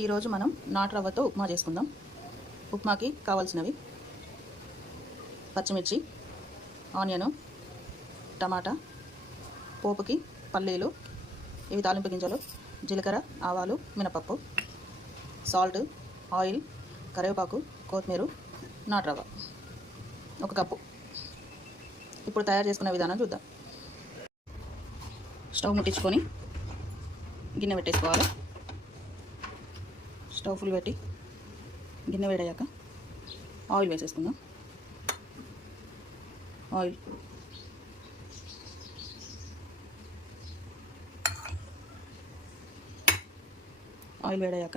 ఈరోజు మనం నాటు రవ్వతో ఉప్మా చేసుకుందాం. ఉప్మాకి కావాల్సినవి పచ్చిమిర్చి, ఆనియను, టమాటా, పోపుకి పల్లీలు, ఇవి తాలింపు గింజలు, జీలకర్ర, ఆవాలు, మినపప్పు, సాల్ట్, ఆయిల్, కరివేపాకు, కొత్తిమీర, నాటు రవ్వ 1 కప్పు. ఇప్పుడు తయారు చేసుకునే విధానం చూద్దాం. స్టవ్ ముట్టించుకొని గిన్నె పెట్టేసుకోవాలి. స్టవ్ ఫుల్ పెట్టి గిన్నె వేడయ్యాక ఆయిల్ వేసేసుకుందాం. ఆయిల్ వేడయ్యాక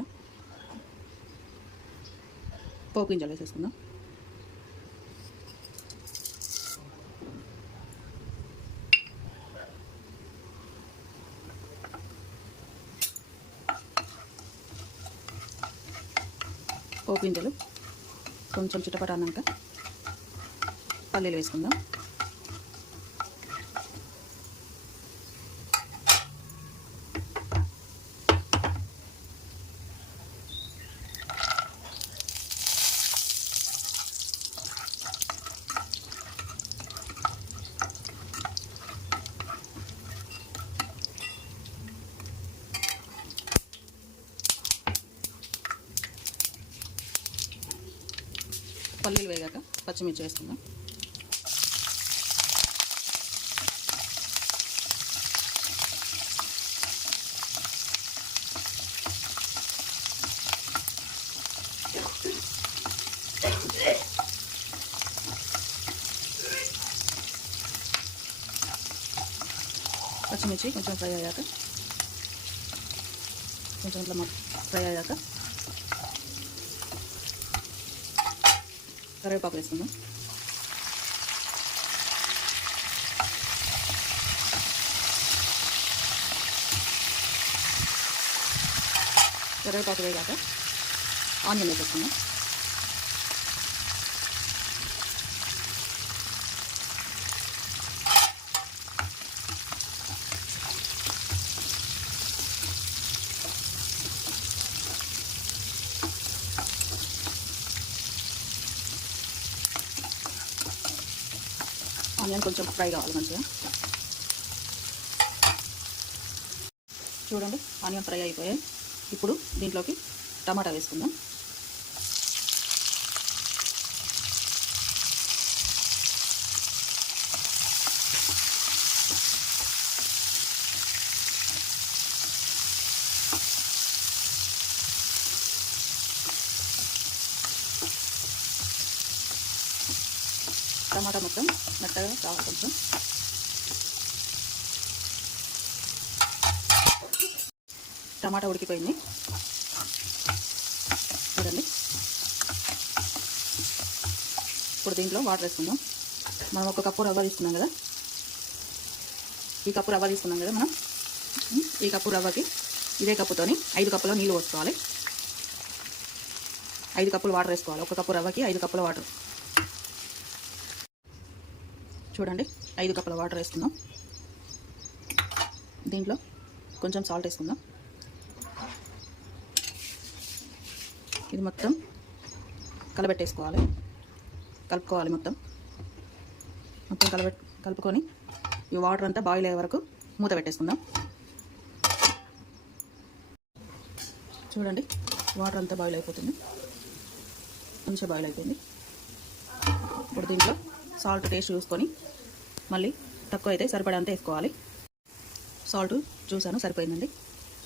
పోపు గింజలు వేసేసుకుందాం. పోపు గింజలు కొంచెం చిటపట అన్నాక పల్లీలు వేసుకుందాం. పల్లీలు వేగాక పచ్చిమిర్చి వేసుకుందాం. పచ్చిమిర్చి కొంచెం ఫ్రై అయ్యాక కరివేపాకు వేసుకుందాం. కరివేపాకు వేగాక ఆనియన్ వేసేసుకుందాం. ఆనియన్ కొంచెం ఫ్రై కావాలి మంచిగా. చూడండి ఆనియన్ ఫ్రై అయిపోయాయి. ఇప్పుడు దీంట్లోకి టమాటా వేసుకుందాం. టమాటా మొత్తం మెత్తగా కావాలి కొంచెం. టమాటా ఉడికిపోయింది చూడండి. ఇప్పుడు దీంట్లో వాటర్ వేసుకుందాం. మనం 1 కప్పు రవ్వ తీసుకున్నాం కదా, ఈ కప్పు రవ్వ తీసుకున్నాం కదా మనం. ఈ కప్పు రవ్వకి ఇదే కప్పుతోని 5 కప్పుల నీళ్ళు పోసుకోవాలి. 5 కప్పులు వాటర్ వేసుకోవాలి. 1 కప్పు రవ్వకి 5 కప్పుల వాటర్. చూడండి 5 కప్పుల వాటర్ వేసుకుందాం. దీంట్లో కొంచెం సాల్ట్ వేసుకుందాం. ఇది మొత్తం కలుపుకోవాలి. మొత్తం కలుపుకొని ఈ వాటర్ అంతా బాయిల్ అయ్యే వరకు మూత పెట్టేసుకుందాం. చూడండి వాటర్ అంతా బాయిల్ అయిపోతుంది, మంచిగా బాయిల్ అయిపోయింది. ఇప్పుడు దీంట్లో సాల్ట్ టేస్ట్ చూసుకొని మళ్ళీ తక్కువ అయితే సరిపడంత వేసుకోవాలి. సాల్ట్ చూసాను సరిపోయిందండి.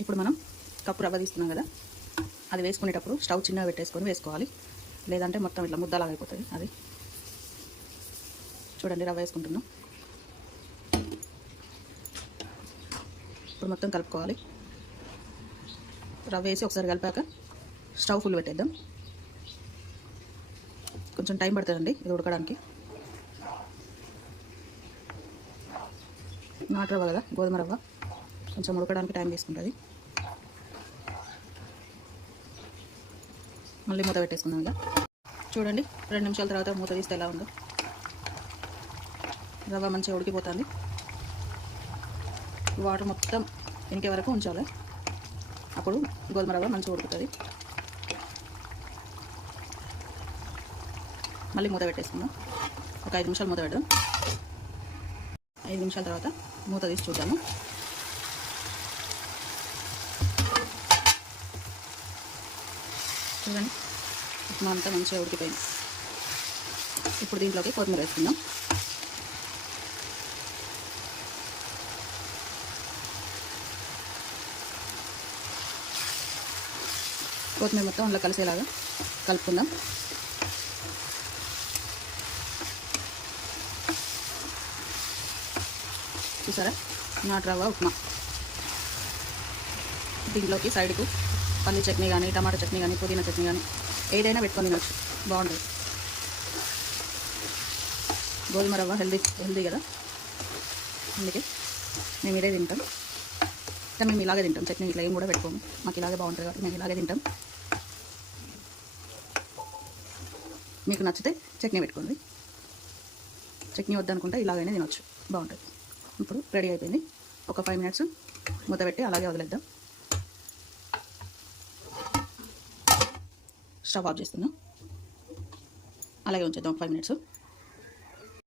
ఇప్పుడు మనం కప్పు రవ్వ తీసుకున్నాం కదా, అది వేసుకునేటప్పుడు స్టవ్ చిన్నగా పెట్టేసుకొని వేసుకోవాలి, లేదంటే మొత్తం ఇట్లా ముద్దలాగా అయిపోతుంది. అది చూడండి రవ్వ వేసుకుంటున్నాం. ఇప్పుడు మొత్తం కలుపుకోవాలి. రవ్వ వేసి ఒకసారి కలిపాక స్టవ్ ఫుల్ పెట్టేద్దాం. కొంచెం టైం పడుతుందండి ఇది ఉడకడానికి. నాటు రవ్వ కదా, గోధుమ రవ్వ, కొంచెం ఉడకడానికి టైం తీసుకుంటుంది. మళ్ళీ మూత పెట్టేసుకుందాం. ఇలా చూడండి 2 నిమిషాల తర్వాత మూత తీస్తే ఎలా ఉందో. రవ్వ మంచిగా ఉడికిపోతుంది. వాటర్ మొత్తం ఇంకే వరకు ఉంచాలి. అప్పుడు గోధుమ రవ్వ మంచిగా ఉడుకుతుంది. మళ్ళీ మూత పెట్టేసుకుందాం. ఒక 5 నిమిషాలు మూత పెడదాం. 5 నిమిషాల తర్వాత మూత తీసి చూద్దాము. చూడండి, ఉప్మా అంతా మంచిగా ఉడికిపోయింది. ఇప్పుడు దీంట్లోకి కొత్తిమీర వేసుకుందాం. కొత్తిమీర మొత్తం అందులో కలిసేలాగా కలుపుకుందాం. చూసారా, నాటు రవ్వ ఉప్మా. దీంట్లోకి సైడ్కు పల్లి చట్నీ కానీ, టమాటా చట్నీ కానీ, పుదీనా చట్నీ కానీ ఏదైనా పెట్టుకొని తినచ్చు, బాగుంటుంది. గోధుమ రవ్వ హెల్దీ కదా, అందుకే మేము ఇదే తింటాం. కానీ మేము ఇలాగే తింటాం, చట్నీ ఇట్లా ఏం కూడా పెట్టుకోము. మాకు ఇలాగే బాగుంటుంది కాబట్టి మేము ఇలాగే తింటాం. మీకు నచ్చితే చట్నీ పెట్టుకోండి, చట్నీ వద్దనుకుంటే ఇలాగైనా తినొచ్చు, బాగుంటుంది. ఇప్పుడు రెడీ అయిపోయింది. ఒక 5 మినిట్స్ మూత పెట్టి అలాగే వదిలేద్దాం. స్టవ్ ఆఫ్ చేస్తున్నాం, అలాగే ఉంచేద్దాం 5 మినిట్స్.